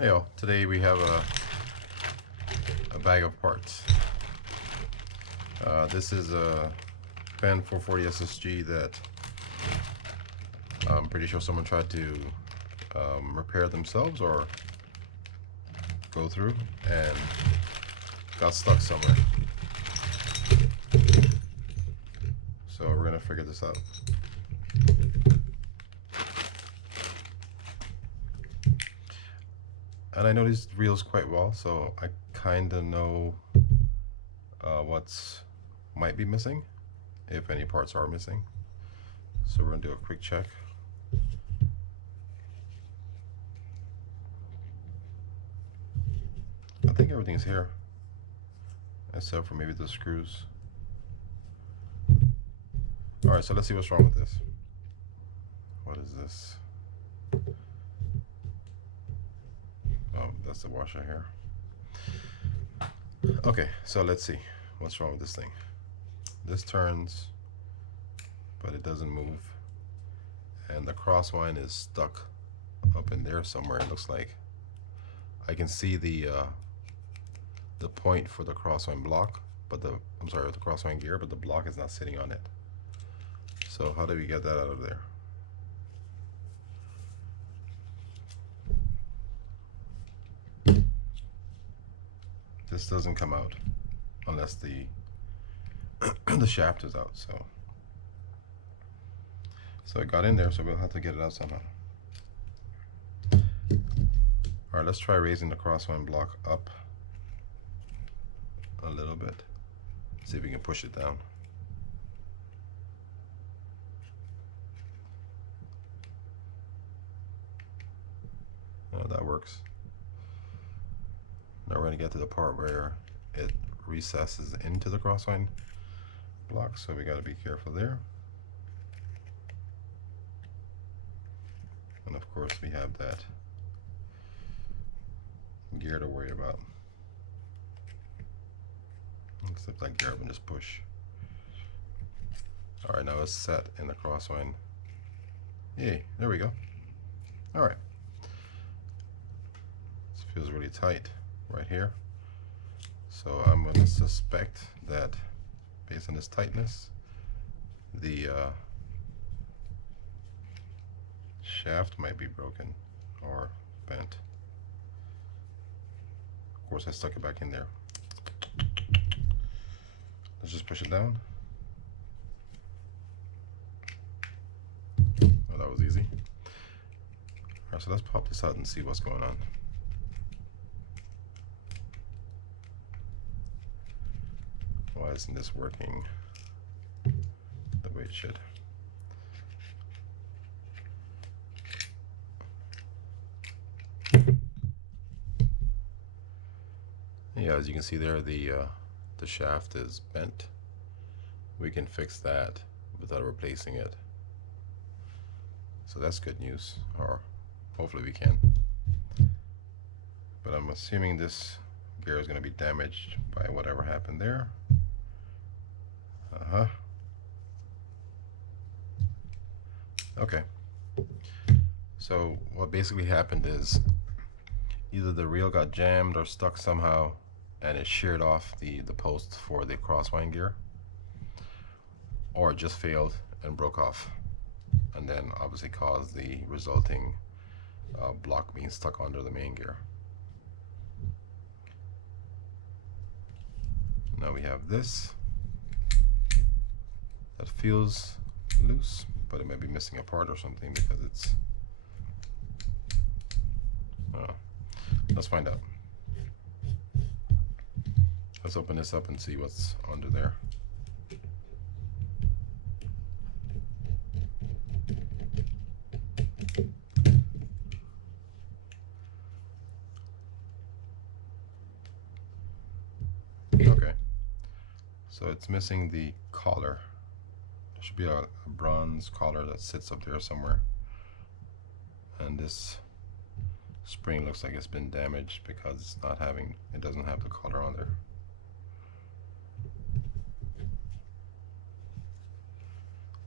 Hey all, today we have a bag of parts. This is a Penn 440SSG that I'm pretty sure someone tried to repair themselves or go through and got stuck somewhere. So we're gonna figure this out. And I know these reels quite well, so I kind of know what's might be missing, if any parts are missing. So we're gonna do a quick check. I think everything's here, except for maybe the screws. All right, so let's see what's wrong with this. What is this? Oh, that's the washer here. Okay, so let's see what's wrong with this thing. This turns, but it doesn't move, and the crosswind is stuck up in there somewhere. It looks like I can see the point for the crosswind block, but the crosswind gear, but the block is not sitting on it. So how do we get that out of there? This doesn't come out unless the the shaft is out. So it got in there, so we'll have to get it out somehow. All right, let's try raising the crosswind block up a little bit. See if we can push it down. Oh, that works. Now we're going to get to the part where it recesses into the crosswind block, so we got to be careful there. And of course we have that gear to worry about. Except that gear I can just push. Alright, now it's set in the crosswind. Yay, there we go. Alright. This feels really tight right here. So I'm going to suspect that based on this tightness, the shaft might be broken or bent. Of course I stuck it back in there. Let's just push it down. Oh, that was easy. Alright, so let's pop this out and see what's going on. Why isn't this working the way it should? Yeah, as you can see there, the shaft is bent. We can fix that without replacing it. So that's good news, or hopefully we can. But I'm assuming this gear is going to be damaged by whatever happened there. Okay. So what basically happened is either the reel got jammed or stuck somehow and it sheared off the post for the crosswind gear, or it just failed and broke off, and then obviously caused the resulting block being stuck under the main gear. Now we have this that feels loose, but it may be missing a part or something because it's let's find out. Let's open this up and see what's under there. Okay, so it's missing the collar. There should be a bronze collar that sits up there somewhere, and this spring looks like it's been damaged because it doesn't have the collar on there.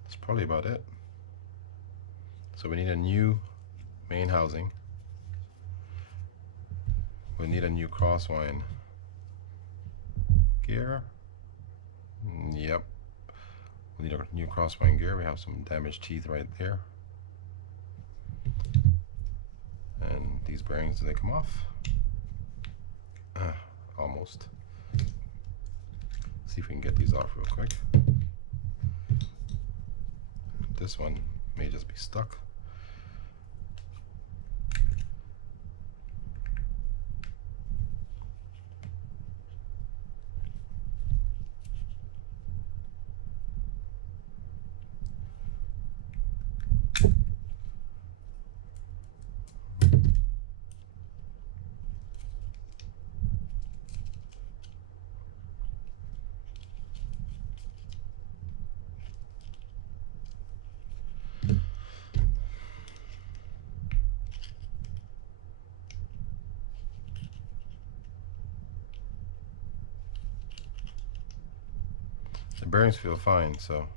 That's probably about it. So we need a new main housing, we need a new crosswind gear. Yep, we need a new crosswind gear. We have some damaged teeth right there, and these bearings, do they come off? Almost. See if we can get these off real quick. This one may just be stuck. The bearings feel fine, so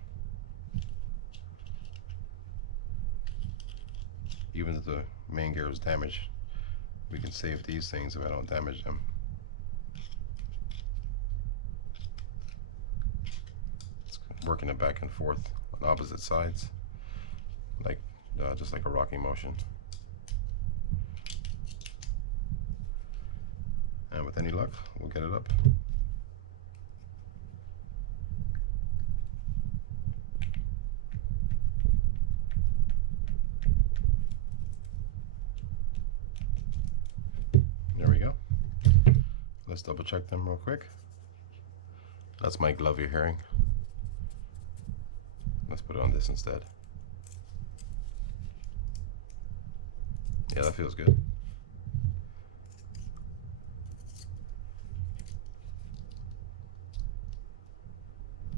even if the main gear is damaged, we can save these things if I don't damage them. It's working it back and forth on opposite sides, like just like a rocking motion. And with any luck, we'll get it up. There we go. Let's double check them real quick. That's my glove you're hearing. Let's put it on this instead. Yeah, that feels good.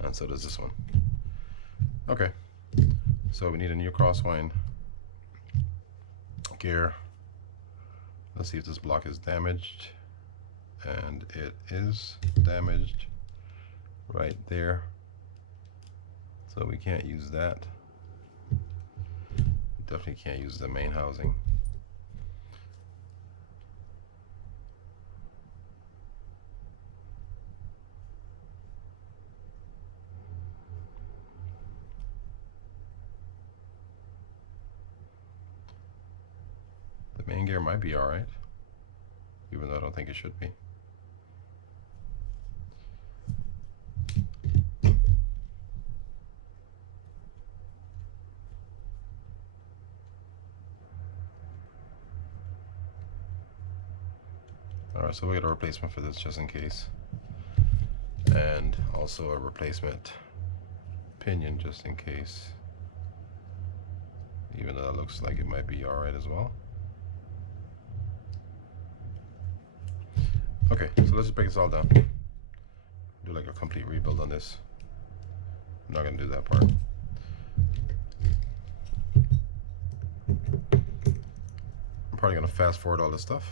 And so does this one. Okay, so we need a new crosswind gear. Let's see if this block is damaged, and it is damaged right there, so we can't use that. Definitely can't use the main housing. The main gear might be alright, even though I don't think it should be. Alright, so we get a replacement for this just in case, and also a replacement pinion just in case, even though that looks like it might be alright as well. Okay, so let's just break this all down. Do like a complete rebuild on this. I'm not going to do that part. I'm probably going to fast forward all this stuff.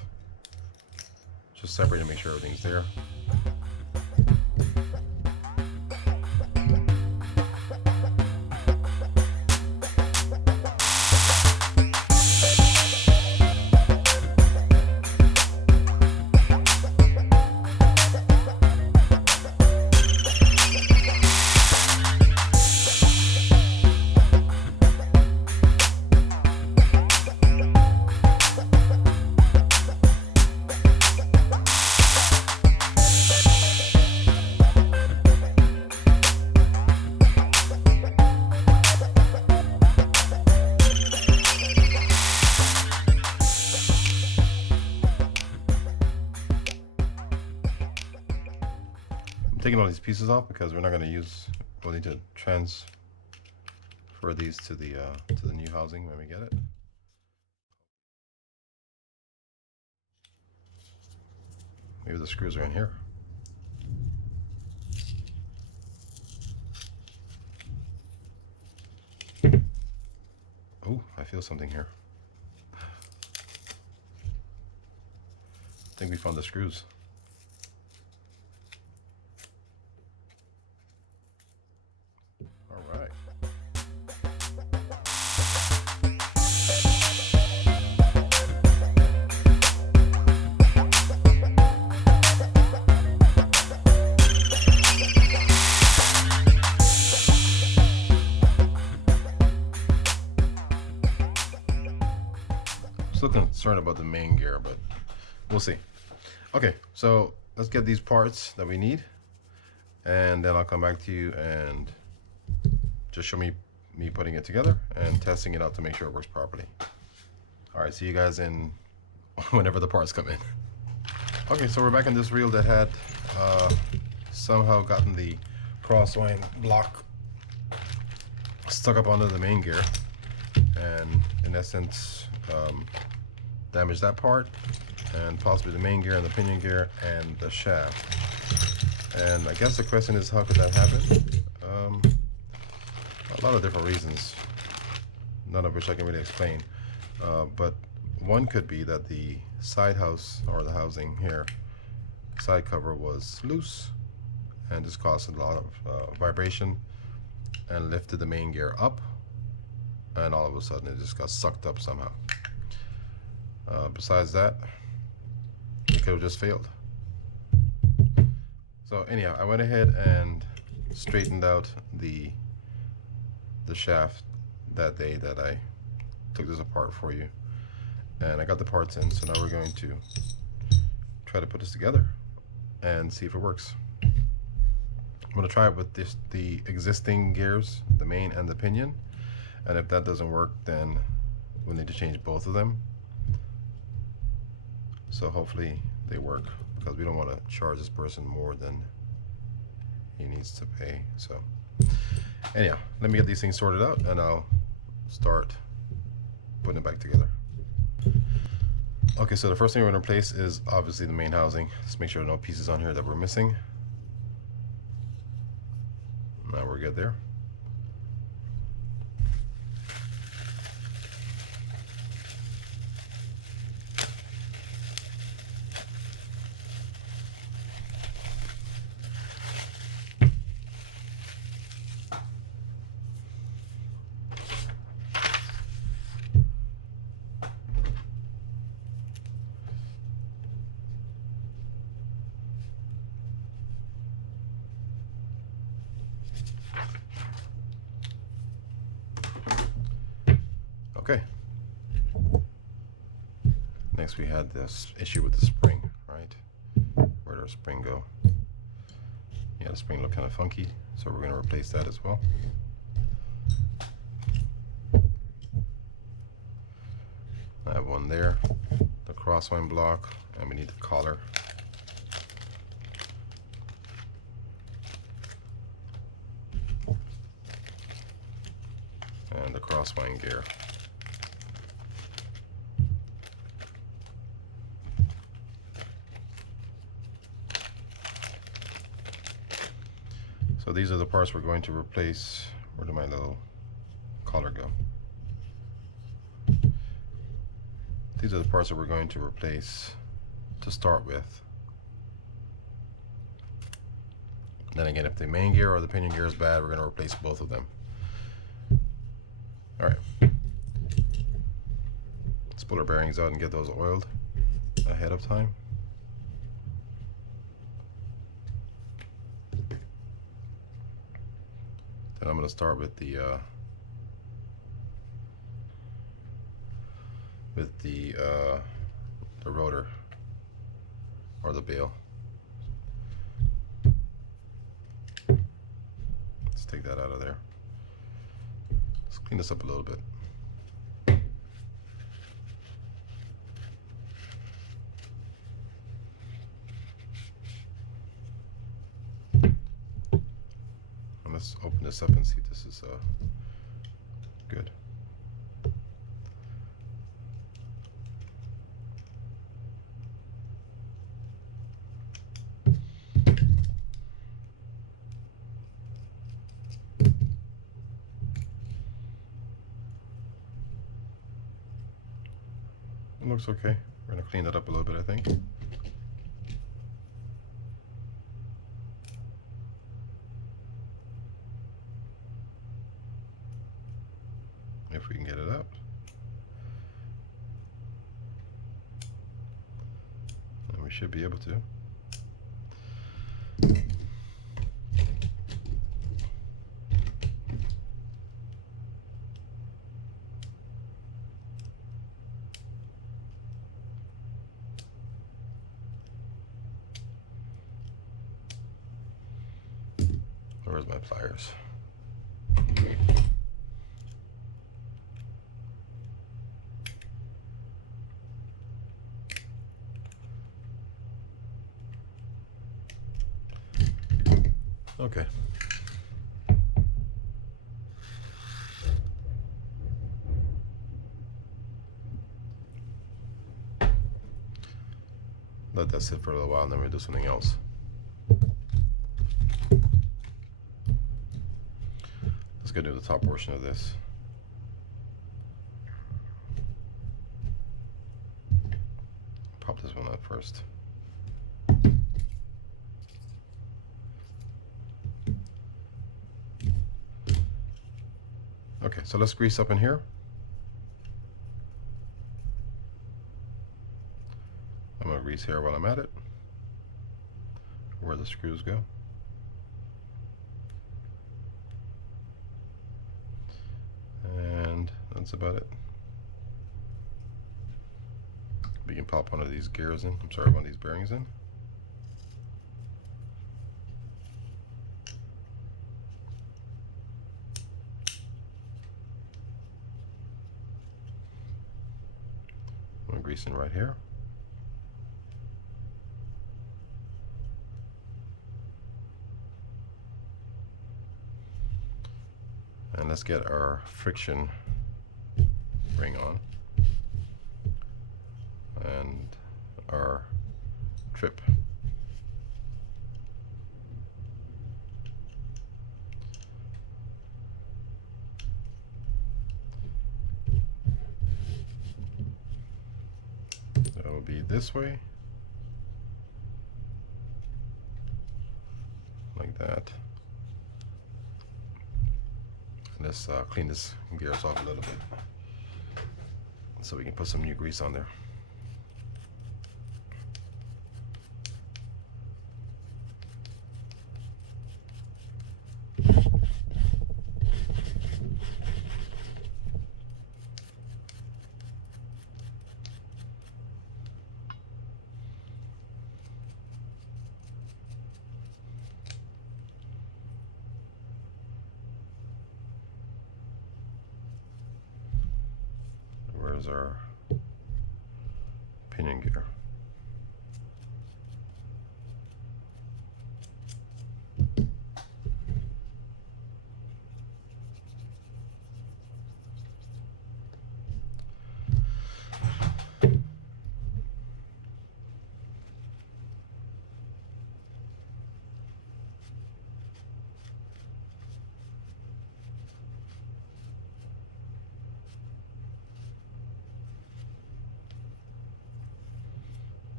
Just separate and make sure everything's there. Taking all these pieces off because we're not going to use. We'll need to transfer these to the new housing when we get it. Maybe the screws are in here. Oh, I feel something here. I think we found the screws. concerned about the main gear, but we'll see. Okay, so let's get these parts that we need, and then I'll come back to you and just show me putting it together and testing it out to make sure it works properly. All right, see you guys in whenever the parts come in. Okay, so we're back in this reel that had somehow gotten the crosswind block stuck up under the main gear, and in essence damaged that part, and possibly the main gear and the pinion gear and the shaft. And I guess the question is, how could that happen? A lot of different reasons, none of which I can really explain, but one could be that the side house, or the housing here, side cover, was loose and just caused a lot of vibration and lifted the main gear up, and all of a sudden it just got sucked up somehow. Besides that, it could have just failed. So anyhow, I went ahead and straightened out the shaft that day that I took this apart for you, and I got the parts in. So now we're going to try to put this together and see if it works. I'm going to try it with the existing gears, the main and the pinion, and if that doesn't work, then we'll need to change both of them. So hopefully they work, because we don't want to charge this person more than he needs to pay. So anyhow, let me get these things sorted out and I'll start putting it back together. Okay, so the first thing we're going to replace is obviously the main housing. Let's make sure there are no pieces on here that we're missing. Now we're good there. Okay. Next we had this issue with the spring, right? Where'd our spring go? Yeah, the spring looked kind of funky, so we're going to replace that as well. I have one there, the crosswind block, and we need the collar. And the crosswind gear. So these are the parts we're going to replace. Where did my little collar go? These are the parts that we're going to replace to start with. Then again, if the main gear or the pinion gear is bad, we're going to replace both of them. All right. Let's pull our bearings out and get those oiled ahead of time. Then I'm going to start with the rotor, or the bail. Let's take that out of there. Let's clean this up a little bit. And let's open this up and see if this is good. It looks okay. We're going to clean that up a little bit, I think. If we can get it out. And we should be able to. Where's my pliers? Okay. Let that sit for a little while and then we'll do something else. Let's go do the top portion of this. Pop this one out first. Okay, so let's grease up in here. I'm going to grease here while I'm at it, where the screws go. And that's about it. We can pop one of these gears in, one of these bearings in. I'm going to grease in right here. And let's get our friction ring on and our trip. That will be this way, like that. Let's clean this gears off a little bit so we can put some new grease on there. Where's our pinion gear?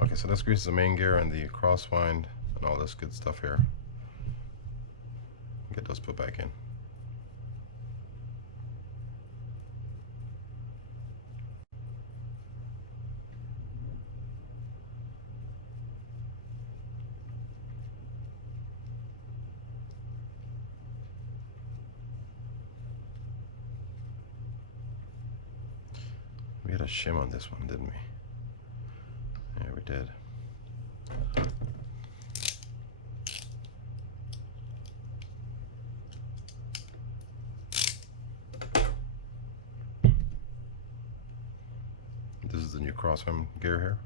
Okay, so let's grease the main gear and the crosswind and all this good stuff here. Get those put back in. We had a shim on this one, didn't we? Yeah, we did. This is the new crosswind gear here.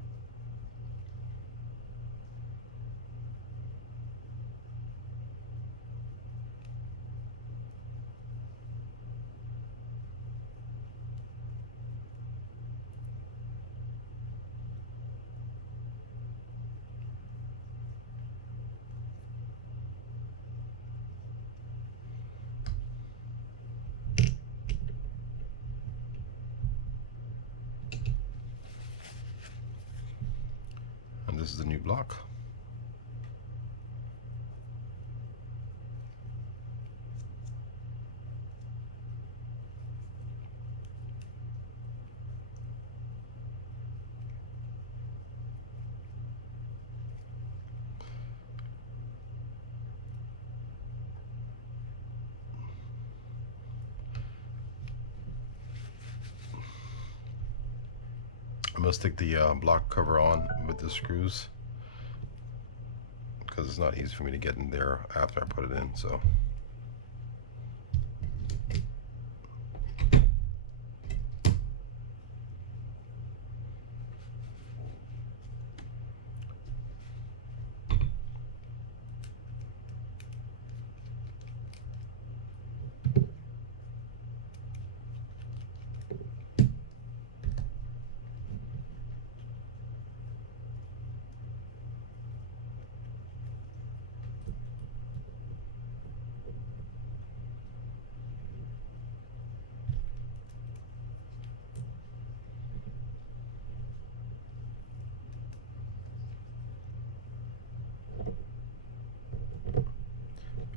This is the new block. I'm gonna stick the block cover on with the screws because it's not easy for me to get in there after I put it in. So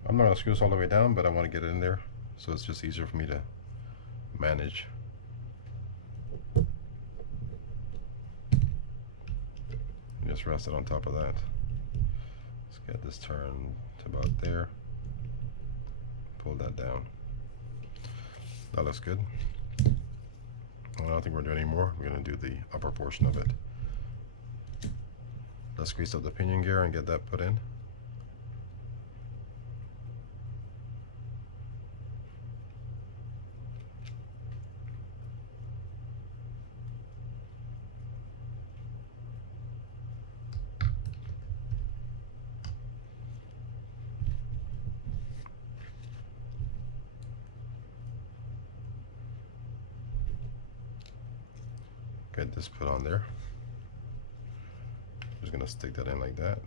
I'm not gonna screw this all the way down, but I want to get it in there, so it's just easier for me to manage. Just rest it on top of that. Let's get this turned to about there. Pull that down. That looks good. I don't think we're doing any more. We're gonna do the upper portion of it. Let's grease up the pinion gear and get that put in. Get this put on there. Just gonna stick that in like that.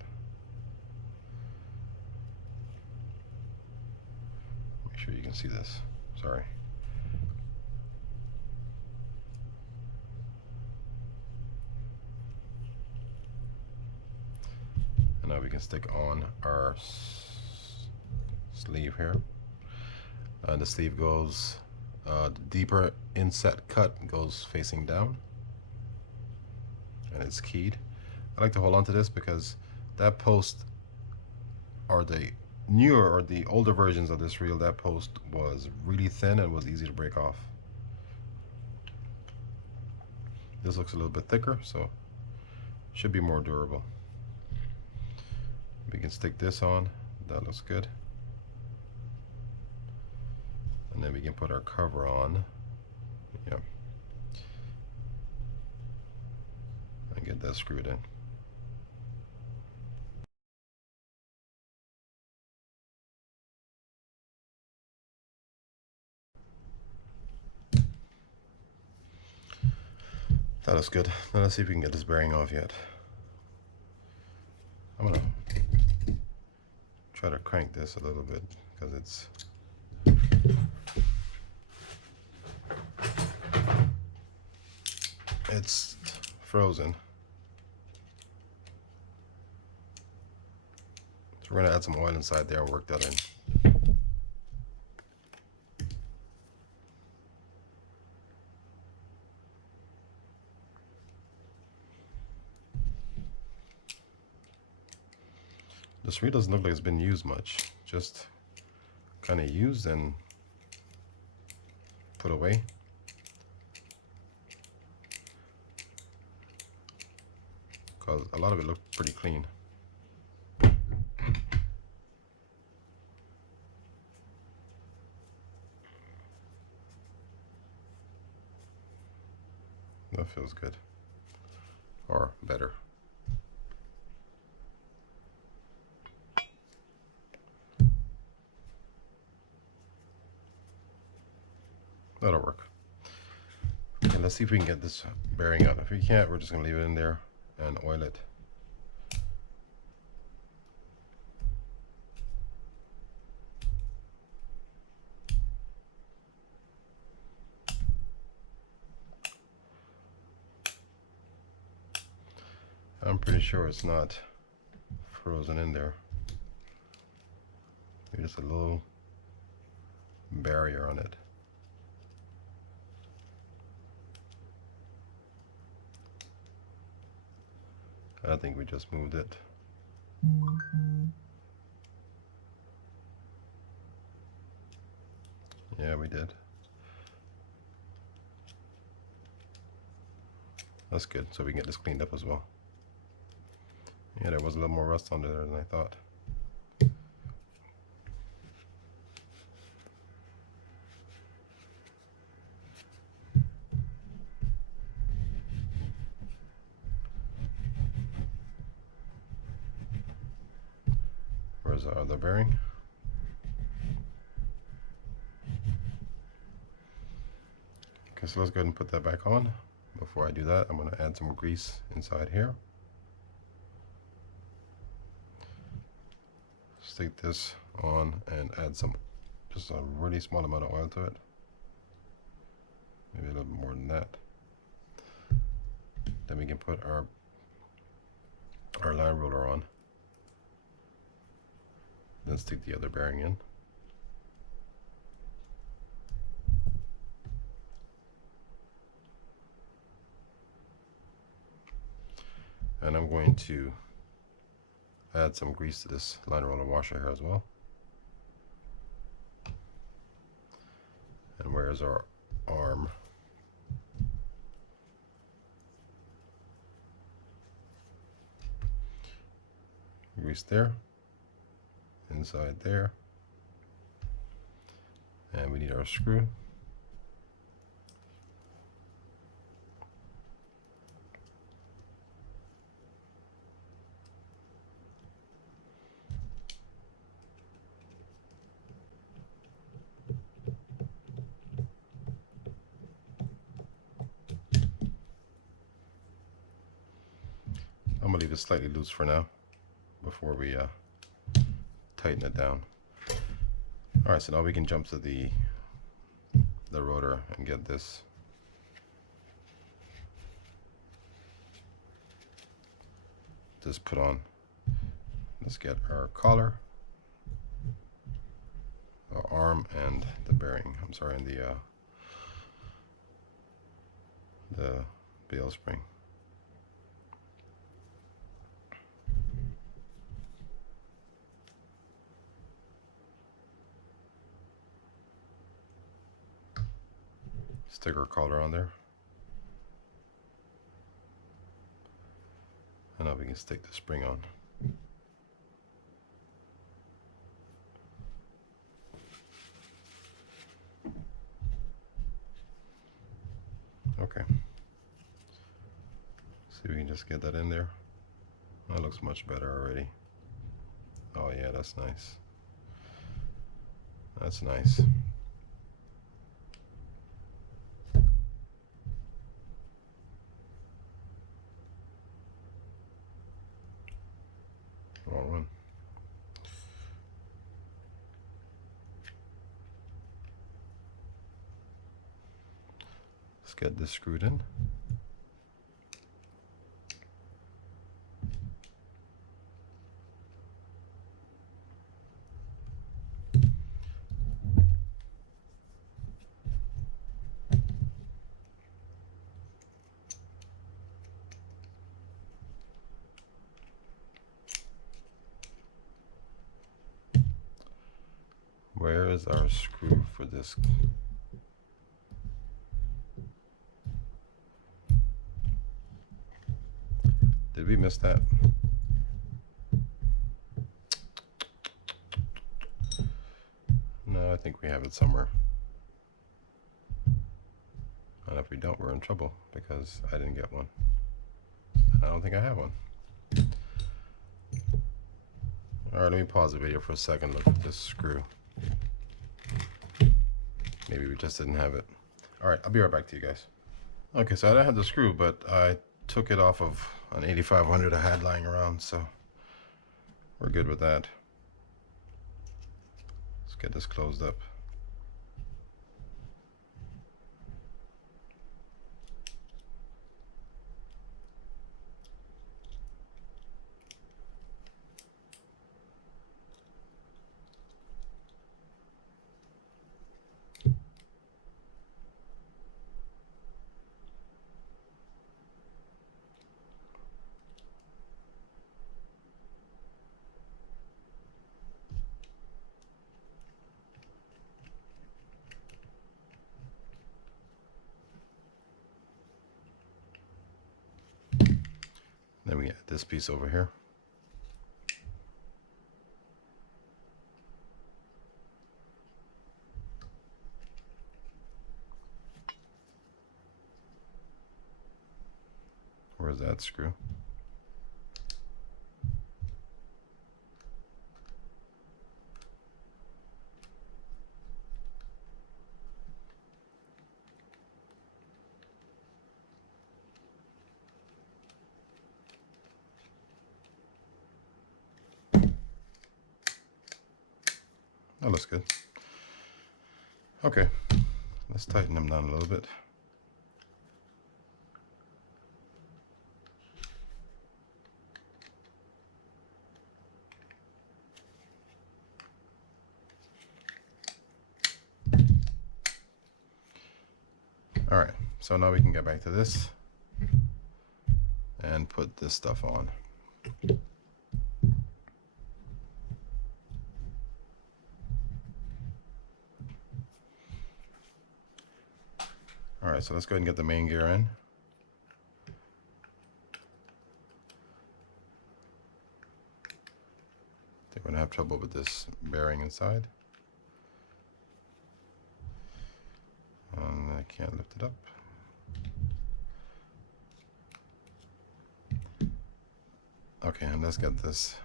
Make sure you can see this. Sorry. And now we can stick on our sleeve here. The sleeve goes, the deeper inset cut goes facing down, and it's keyed. I like to hold on to this because that post, or the newer or the older versions of this reel, that post was really thin and was easy to break off. This looks a little bit thicker, so should be more durable. We can stick this on. That looks good. And then we can put our cover on. Yeah. And get that screwed in. That looks good. Now let's see if we can get this bearing off yet. I'm gonna try to crank this a little bit because it's frozen. So we're gonna add some oil inside there and work that in. This reel doesn't look like it's been used much. Just kind of used and put away. Because a lot of it looked pretty clean. That feels good. Or better. That'll work. Okay, let's see if we can get this bearing out. If we can't, we're just going to leave it in there and oil it. I'm pretty sure it's not frozen in there. Maybe just a little barrier on it. I think we just moved it. Yeah, we did. That's good, so we can get this cleaned up as well. Yeah, there was a little more rust under there than I thought. Where's our other bearing? Okay, so let's go ahead and put that back on. Before I do that, I'm going to add some grease inside here. Stick this on and add some, just a really small amount of oil to it. Maybe a little bit more than that. Then we can put our line roller on. Then stick the other bearing in. And I'm going to add some grease to this line roller washer here as well. And where's our arm? Grease there, inside there, and we need our screw. I'm gonna leave it slightly loose for now before we tighten it down. All right, so now we can jump to the rotor and get this put on. Let's get our collar, our arm, and the bearing. I'm sorry, and the bail spring. Stick our collar on there. And now we can stick the spring on. Okay. See, we can just get that in there. That looks much better already. Oh yeah, that's nice. That's nice. Wrong one. Let's get this screwed in. Where is our screw for this? Did we miss that? No, I think we have it somewhere. And if we don't, we're in trouble because I didn't get one. I don't think I have one. Alright, let me pause the video for a second, look at this screw. Maybe we just didn't have it. Alright, I'll be right back to you guys. Okay, so I don't have the screw, but I took it off of an 8500 I had lying around, so we're good with that. Let's get this closed up. this piece over here. Where's that screw? That looks good. Okay, let's tighten them down a little bit. All right, so now we can get back to this and put this stuff on. All right, so let's go ahead and get the main gear in. I think we're gonna have trouble with this bearing inside. And I can't lift it up. Okay, and let's get this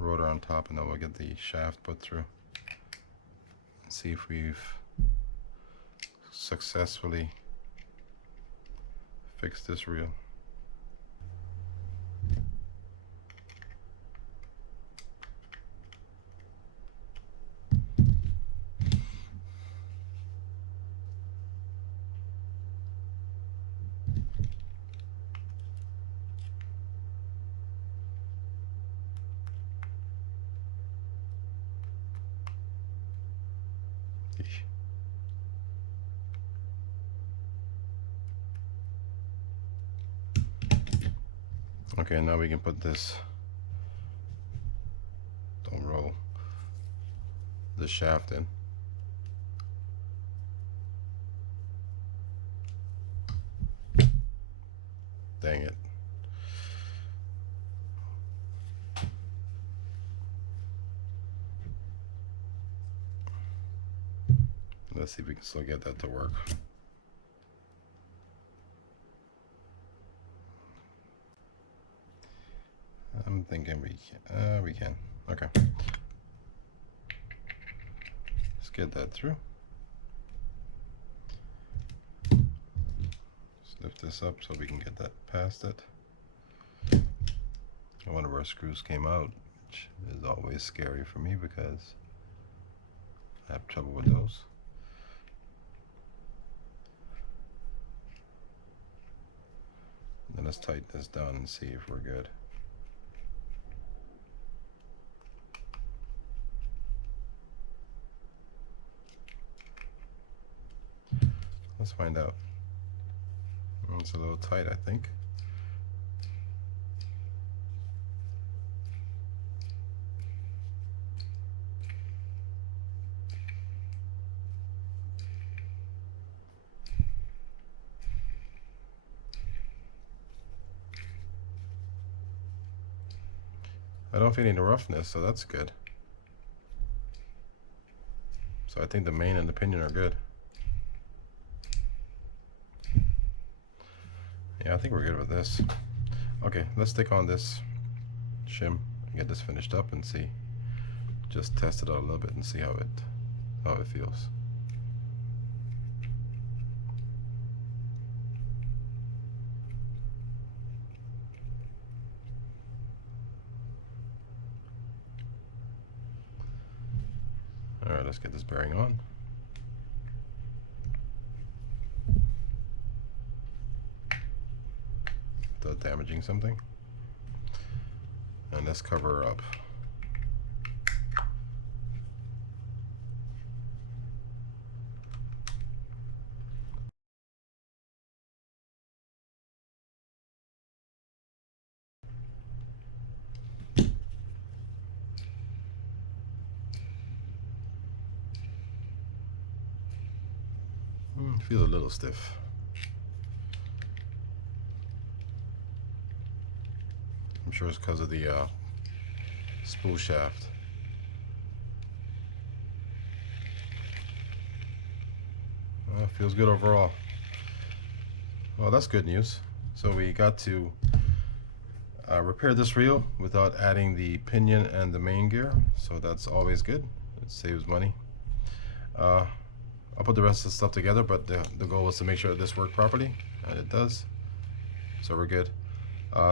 rotor on top, and then we'll get the shaft put through. See if we've successfully fixed this reel. Okay, now we can put this, don't roll, the shaft in. Dang it. Let's see if we can still get that to work. I'm thinking we can. Okay. Let's get that through. Just lift this up so we can get that past it. One of our screws came out, which is always scary for me because I have trouble with those. Then let's tighten this down and see if we're good. Let's find out. It's a little tight, I think. I don't feel any roughness, so that's good. So I think the main and the pinion are good. Yeah, I think we're good with this. Okay, let's stick on this shim and get this finished up and see. Just test it out a little bit and see how it feels. All right, let's get this bearing on. Without damaging something. And let's cover her up. Feel a little stiff. I'm sure it's because of the spool shaft. Feels good overall. Well, that's good news. So we got to repair this reel without adding the pinion and the main gear, so that's always good. It saves money. I'll put the rest of the stuff together, but the goal was to make sure that this worked properly, and it does. So we're good.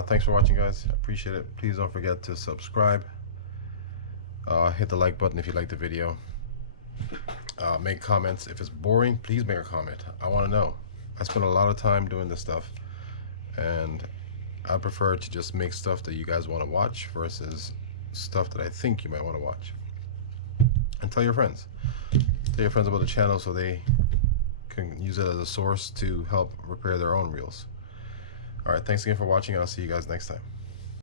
Thanks for watching, guys. I appreciate it. Please don't forget to subscribe. Hit the like button if you like the video. Make comments. If it's boring, please make a comment. I want to know. I spend a lot of time doing this stuff, and I prefer to just make stuff that you guys want to watch versus stuff that I think you might want to watch. And tell your friends. Tell your friends about the channel so they can use it as a source to help repair their own reels. Alright, thanks again for watching, and I'll see you guys next time.